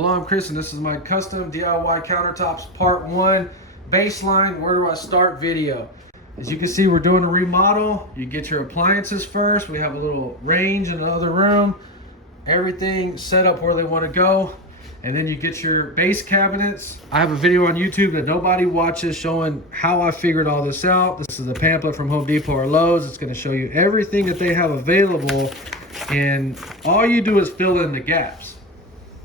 Hello, I'm Chris, and this is my custom DIY countertops part 1 baseline where do I start video. As you can see, we're doing a remodel. You get your appliances first. We have a little range in the other room, everything set up where they want to go, and then you get your base cabinets. I have a video on YouTube that nobody watches showing how I figured all this out. This is a pamphlet from Home Depot or Lowe's. It's going to show you everything that they have available, and all you do is fill in the gaps.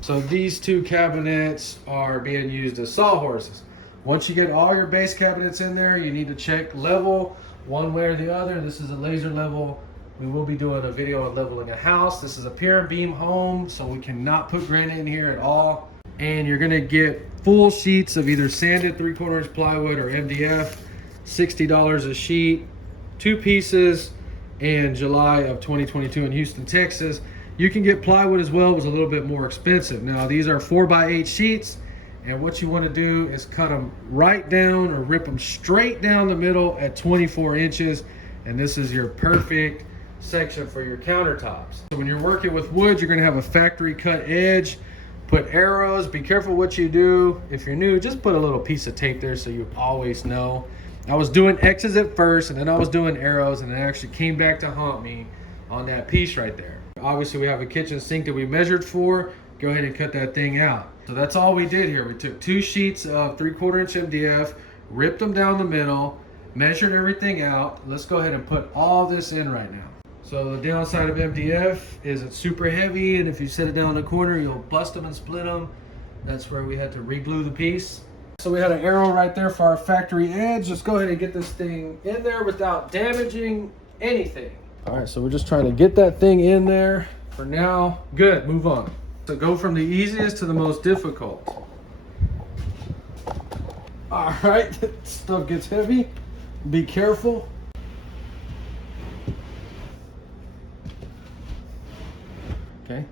So these two cabinets are being used as sawhorses. Once you get all your base cabinets in there, you need to check level one way or the other. This is a laser level. We will be doing a video on leveling a house. This is a pier and beam home, so we cannot put granite in here at all. And you're gonna get full sheets of either sanded 3/4 inch plywood or MDF, $60 a sheet, 2 pieces, in July of 2022 in Houston, Texas. You can get plywood as well. It was a little bit more expensive. Now these are 4x8 sheets, and what you want to do is cut them right down or rip them straight down the middle at 24 inches, and this is your perfect section for your countertops. So when you're working with wood, you're going to have a factory cut edge. Put arrows. Be careful what you do. If you're new, just put a little piece of tape there so you always know. I was doing X's at first, and then I was doing arrows, and it actually came back to haunt me on that piece right there. Obviously, we have a kitchen sink that we measured for. Go ahead and cut that thing out. So that's all we did here. We took 2 sheets of 3/4 inch MDF, ripped them down the middle, measured everything out. Let's go ahead and put all this in right now. So the downside of MDF is it's super heavy, and if you set it down in the corner, you'll bust them and split them. That's where we had to re-glue the piece. So we had an arrow right there for our factory edge. Let's go ahead and get this thing in there without damaging anything. All right, so we're just trying to get that thing in there for now. Good, move on. So go from the easiest to the most difficult. All right, stuff gets heavy. Be careful. Okay,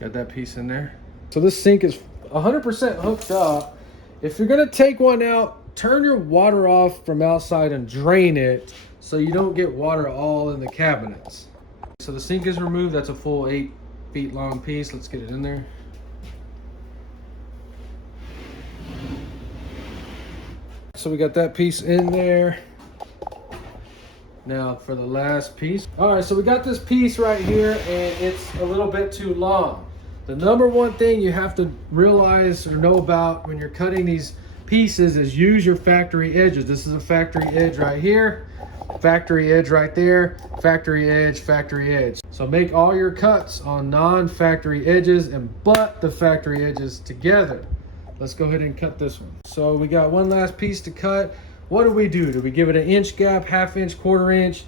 got that piece in there. So this sink is 100% hooked up. If you're gonna take one out, turn your water off from outside and drain it so you don't get water all in the cabinets. So the sink is removed. That's a full 8 feet long piece. Let's get it in there. So we got that piece in there. Now for the last piece. All right, so we got this piece right here, and it's a little bit too long. The number one thing you have to realize or know about when you're cutting these pieces is use your factory edges. This is a factory edge right here, factory edge right there, factory edge, factory edge. So make all your cuts on non-factory edges and butt the factory edges together. Let's go ahead and cut this one. So we got one last piece to cut. What do we do? Do we give it an inch gap, 1/2 inch, 1/4 inch?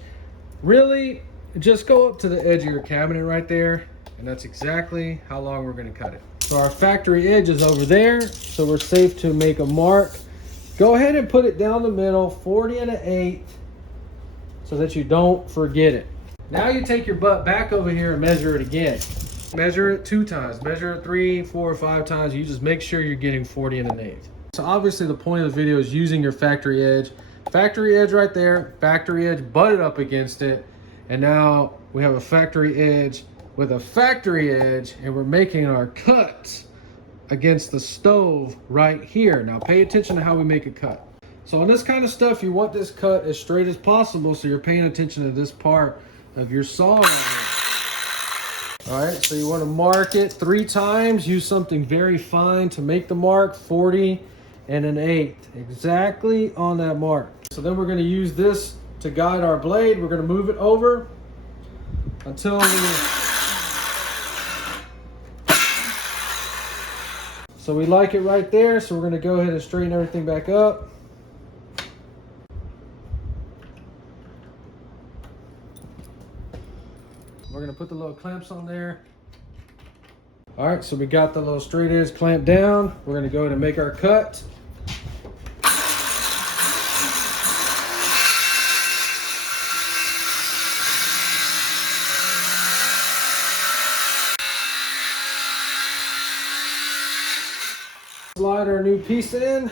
Really, just go up to the edge of your cabinet right there, and that's exactly how long we're going to cut it. So our factory edge is over there, so we're safe to make a mark. Go ahead and put it down the middle, 40 1/8, so that you don't forget it. Now you take your butt back over here and measure it again. Measure it 2 times, measure it 3, 4, 5 times. You just make sure you're getting 40 1/8. So obviously the point of the video is using your factory edge. Factory edge right there, factory edge butted up against it, and now we have a factory edge with a factory edge, and we're making our cuts against the stove right here. Now pay attention to how we make a cut. So on this kind of stuff, you want this cut as straight as possible, so you're paying attention to this part of your saw right here. All right, so you want to mark it 3 times. Use something very fine to make the mark, 40 1/8, exactly on that mark. So then we're going to use this to guide our blade. We're going to move it over until we... So we like it right there, so we're going to go ahead and straighten everything back up. We're going to put the little clamps on there. All right, so we got the little straight edge clamped down. We're going to go ahead and make our cut. Slide our new piece in.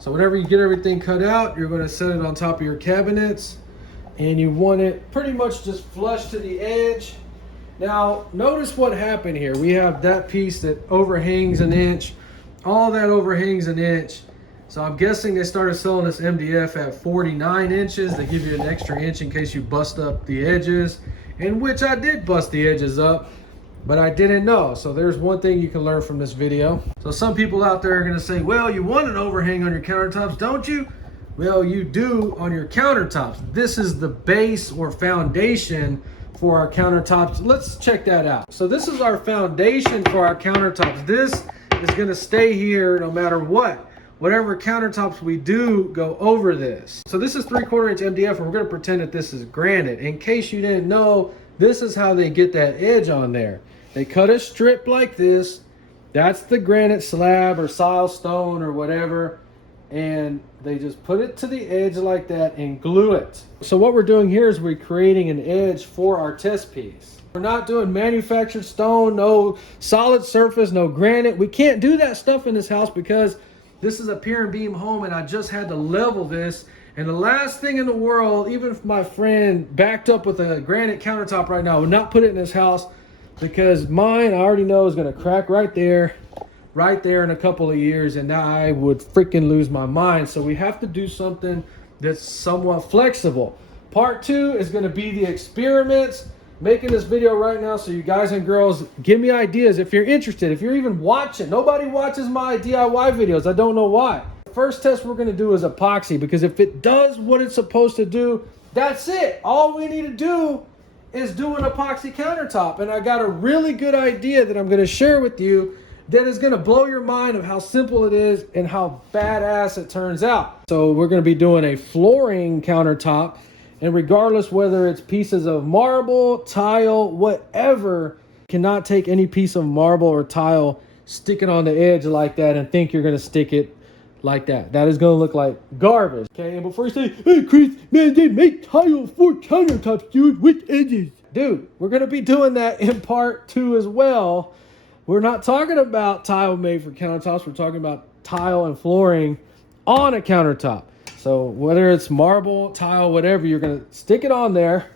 So whenever you get everything cut out, you're going to set it on top of your cabinets. and you want it pretty much just flush to the edge. Now, notice what happened here. We have that piece that overhangs an inch. All that overhangs an inch. So I'm guessing they started selling this MDF at 49 inches. They give you an extra inch in case you bust up the edges, in which I did bust the edges up, but I didn't know. So there's one thing you can learn from this video. So some people out there are gonna say, well, you want an overhang on your countertops, don't you? Well, you do on your countertops. This is the base or foundation for our countertops. Let's check that out. So this is our foundation for our countertops. This is gonna stay here no matter what. Whatever countertops we do go over this. So this is 3/4 inch MDF, and we're gonna pretend that this is granite. In case you didn't know, this is how they get that edge on there. They cut a strip like this. That's the granite slab or silestone or whatever. And they just put it to the edge like that and glue it. So what we're doing here is we're creating an edge for our test piece. We're not doing manufactured stone, no solid surface, no granite. We can't do that stuff in this house because this is a pier and beam home, and I just had to level this. And the last thing in the world, even if my friend backed up with a granite countertop right now, I would not put it in this house, because mine I already know is gonna crack right there in a couple of years, and I would freaking lose my mind. So we have to do something that's somewhat flexible. Part 2 is gonna be the experiments. Making this video right now so you guys and girls give me ideas if you're interested, if you're even watching. Nobody watches my DIY videos. I don't know why. The first test we're gonna do is epoxy, because if it does what it's supposed to do, that's it. All we need to do is do an epoxy countertop. And I got a really good idea that I'm gonna share with you that is gonna blow your mind of how simple it is and how badass it turns out. So we're gonna be doing a flooring countertop. And regardless whether it's pieces of marble, tile, whatever, cannot take any piece of marble or tile, stick it on the edge like that and think you're gonna stick it like that. That is gonna look like garbage. Okay, and before you say, hey Chris, man, they make tile for countertops, dude, with edges. Dude, we're gonna be doing that in part 2 as well. We're not talking about tile made for countertops, we're talking about tile and flooring on a countertop. So whether it's marble, tile, whatever, you're gonna stick it on there,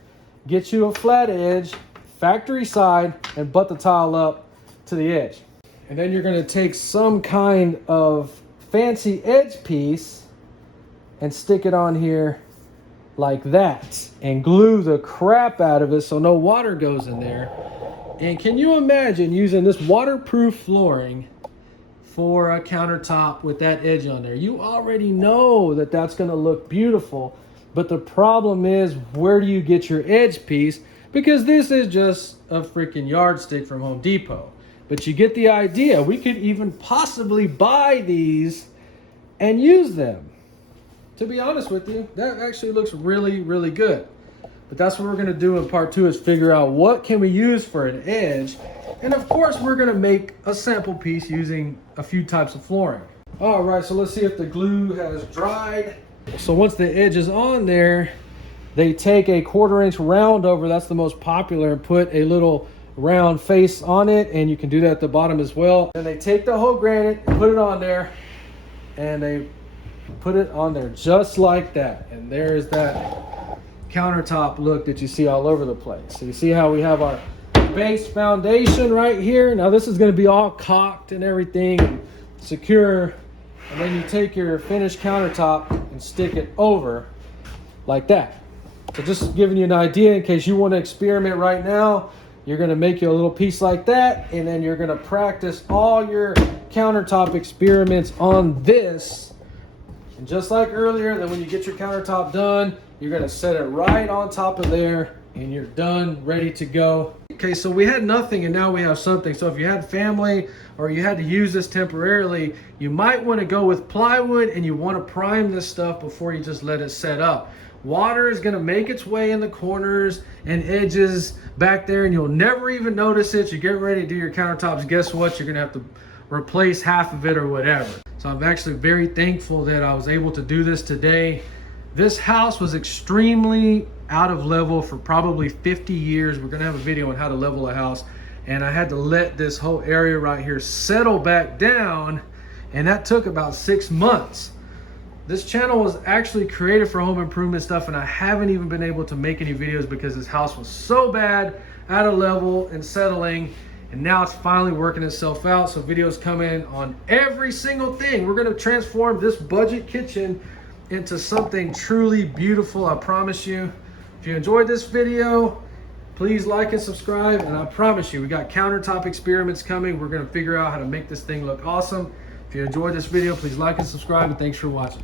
get you a flat edge, factory side, and butt the tile up to the edge. And then you're gonna take some kind of fancy edge piece and stick it on here like that and glue the crap out of it so no water goes in there. And can you imagine using this waterproof flooring for a countertop with that edge on there? You already know that that's going to look beautiful, but the problem is, where do you get your edge piece? Because this is just a freaking yardstick from Home Depot. But you get the idea. We could even possibly buy these and use them. To be honest with you, that actually looks really, really good. But that's what we're going to do in part 2, is figure out what can we use for an edge. And of course, we're going to make a sample piece using a few types of flooring. All right, so let's see if the glue has dried. So once the edge is on there, they take a 1/4 inch round over, that's the most popular, and put a little round face on it. And you can do that at the bottom as well. And they take the whole granite and put it on there, and they put it on there just like that. And there's that countertop look that you see all over the place. So you see how we have our base foundation right here. Now this is going to be all caulked and everything and secure, and then you take your finished countertop and stick it over like that. So just giving you an idea in case you want to experiment right now. You're going to make you a little piece like that, and then you're going to practice all your countertop experiments on this. And just like earlier, then when you get your countertop done, you're going to set it right on top of there, and you're done, ready to go. Okay, so we had nothing and now we have something. So if you had family or you had to use this temporarily, you might want to go with plywood, and you want to prime this stuff before you just let it set up. Water is going to make its way in the corners and edges back there, and you'll never even notice it. You get ready to do your countertops, guess what? You're going to have to replace half of it or whatever. So I'm actually very thankful that I was able to do this today. This house was extremely out of level for probably 50 years. We're gonna have a video on how to level a house. And I had to let this whole area right here settle back down. And that took about 6 months. This channel was actually created for home improvement stuff, and I haven't even been able to make any videos because this house was so bad, out of level and settling, and now it's finally working itself out. So videos come in on every single thing. We're gonna transform this budget kitchen into something truly beautiful, I promise you. If you enjoyed this video, please like and subscribe, and I promise you, we got countertop experiments coming. We're gonna figure out how to make this thing look awesome. If you enjoyed this video, please like and subscribe, and thanks for watching.